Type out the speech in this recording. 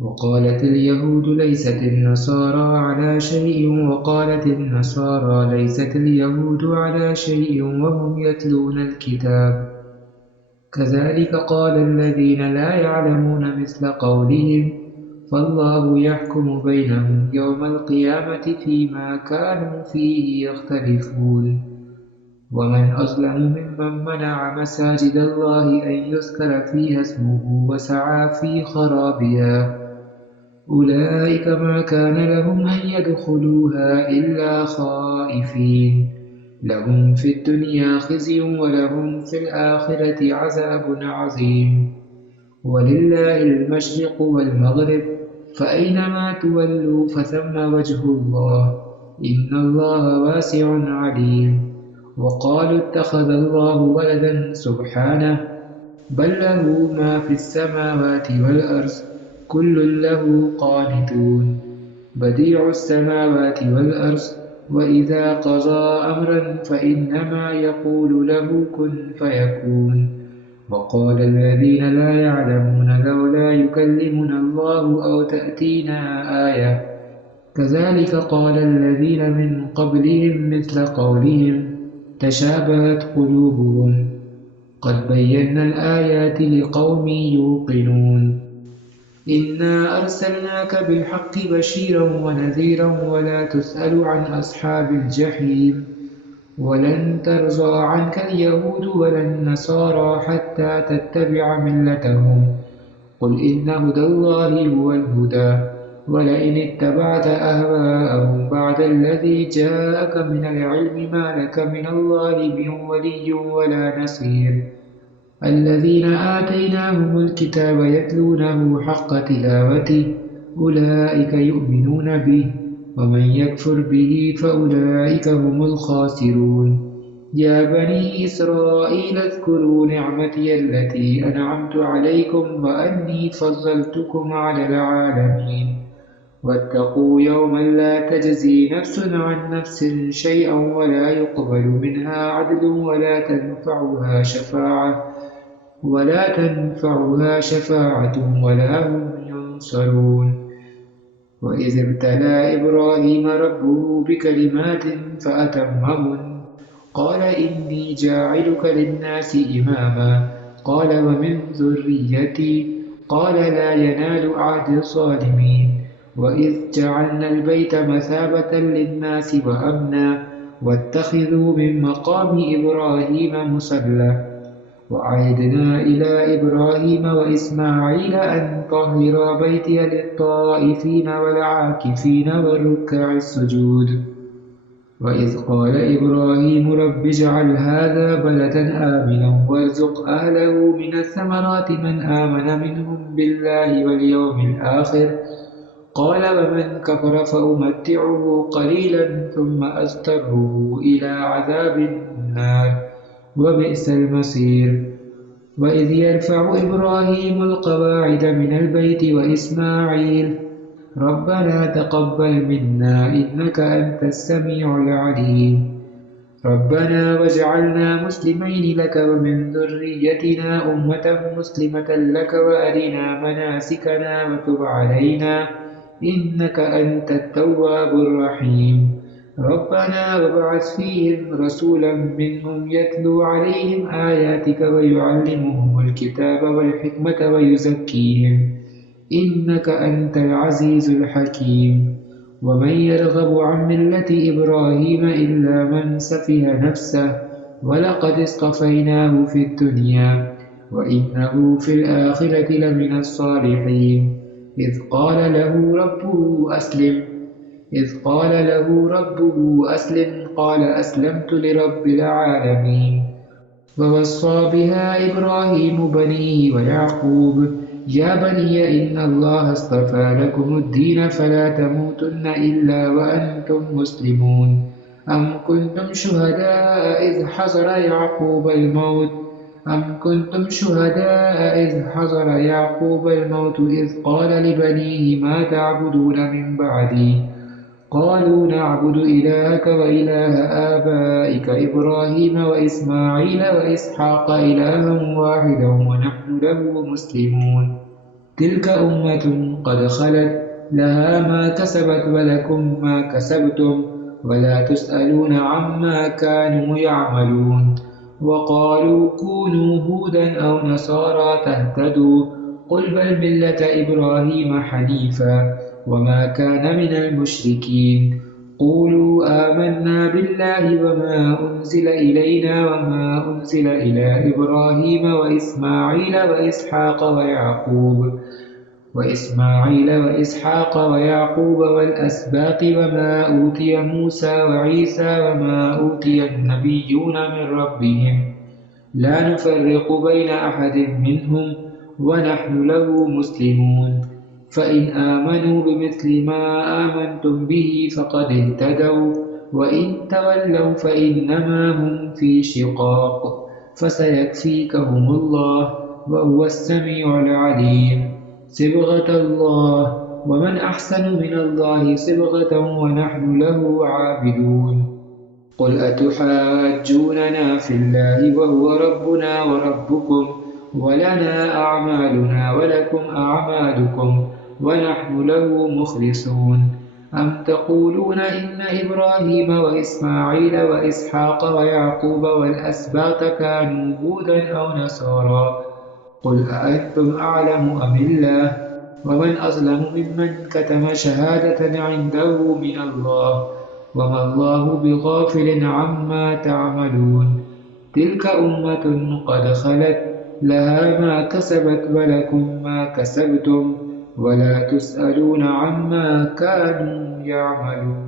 وقالت اليهود ليست النصارى على شيء وقالت النصارى ليست اليهود على شيء وهم يتلون الكتاب كذلك قال الذين لا يعلمون مثل قولهم فالله يحكم بينهم يوم القيامة فيما كانوا فيه يختلفون ومن أظلم ممن منع مساجد الله أن يذكر فيها اسمه وسعى في خرابها أولئك ما كان لهم أن يدخلوها إلا خائفين لهم في الدنيا خزي ولهم في الآخرة عذاب عظيم ولله المشرق والمغرب فأينما تولوا فثم وجه الله إن الله واسع عليم وقالوا اتخذ الله ولدا سبحانه بل له ما في السماوات والأرض كل له قانتون بديع السماوات والأرض وإذا قضى أمرا فإنما يقول له كن فيكون وقال الذين لا يعلمون لولا يكلمنا الله أو تأتينا آية كذلك قال الذين من قبلهم مثل قولهم تشابهت قلوبهم قد بينا الآيات لقوم يوقنون إنا أرسلناك بالحق بشيرا ونذيرا ولا تسأل عن أصحاب الجحيم ولن ترضى عنك اليهود ولا النصارى حتى تتبع ملتهم قل إن هدى الله هو الهدى ولئن اتبعت أهواءهم بعد الذي جاءك من العلم ما لك من الله من ولي ولا نصير الذين آتيناهم الكتاب يتلونه حق تلاوته أولئك يؤمنون به ومن يكفر به فأولئك هم الخاسرون يا بني إسرائيل اذكروا نعمتي التي أنعمت عليكم وأني فضلتكم على العالمين واتقوا يوما لا تجزي نفس عن نفس شيئا ولا يقبل منها عدل ولا تنفعها شفاعة ولا هم ينصرون وإذ ابتلى إبراهيم ربه بكلمات فأتمهن قال إني جاعلك للناس إماما قال ومن ذريتي قال لا ينال عهد الظالمين وإذ جعلنا البيت مثابة للناس وأمنا واتخذوا من مقام إبراهيم مصلى وعهدنا إلى إبراهيم وإسماعيل أن طهرا بيتي للطائفين والعاكفين والركع السجود وإذ قال إبراهيم رب اجعل هذا بلدا آمنا وارزق أهله من الثمرات من آمن منهم بالله واليوم الآخر قال ومن كفر فأمتعه قليلا ثم أضطره إلى عذاب النار وبئس المصير وإذ يرفع إبراهيم القواعد من البيت وإسماعيل ربنا تقبل منا إنك أنت السميع العليم ربنا واجعلنا مسلمين لك ومن ذريتنا أمة مسلمة لك وأرنا مناسكنا وتب علينا إنك أنت التواب الرحيم ربنا وابعث فيهم رسولا منهم يتلو عليهم آياتك ويعلمهم الكتاب والحكمة ويزكيهم إنك أنت العزيز الحكيم ومن يرغب عن ملة إبراهيم إلا من سفه نفسه ولقد اصطفيناه في الدنيا وإنه في الآخرة لمن الصالحين إذ قال له ربه أسلم قال أسلمت لرب العالمين ووصى بها إبراهيم بنيه ويعقوب يا بني إن الله اصطفى لكم الدين فلا تموتن إلا وأنتم مسلمون أم كنتم شهداء إذ حضر يعقوب الموت إذ قال لبنيه ما تعبدون من بعدي قالوا نعبد إلهك وإله آبائك إبراهيم وإسماعيل وإسحاق إلها واحدا ونحن له مسلمون تلك أمة قد خلت لها ما كسبت ولكم ما كسبتم ولا تسألون عما كانوا يعملون وقالوا كونوا هودا أو نصارى تهتدوا قل بل ملة إبراهيم حنيفا وما كان من المشركين قولوا آمنا بالله وما أنزل إلينا وما أنزل إلى إبراهيم وإسحاق ويعقوب والأسباط وما أوتي موسى وعيسى وما أوتي النبيون من ربهم لا نفرق بين أحد منهم ونحن له مسلمون فإن آمنوا بمثل ما آمنتم به فقد اهتدوا وإن تولوا فإنما هم في شقاق فسيكفيكهم الله وهو السميع العليم صبغة الله ومن أحسن من الله صبغة ونحن له عابدون قل أتحاجوننا في الله وهو ربنا وربكم ولنا أعمالنا ولكم أعمالكم ونحن له مخلصون أم تقولون إن إبراهيم وإسماعيل وإسحاق ويعقوب والأسباط كانوا هودا أو نصارى قل أأنتم أعلم أم الله ومن أظلم ممن كتم شهادة عنده من الله وما الله بغافل عما تعملون تلك أمة قد خلت لها ما كسبت ولكم ما كسبتم ولا تسألون عما كانوا يعملون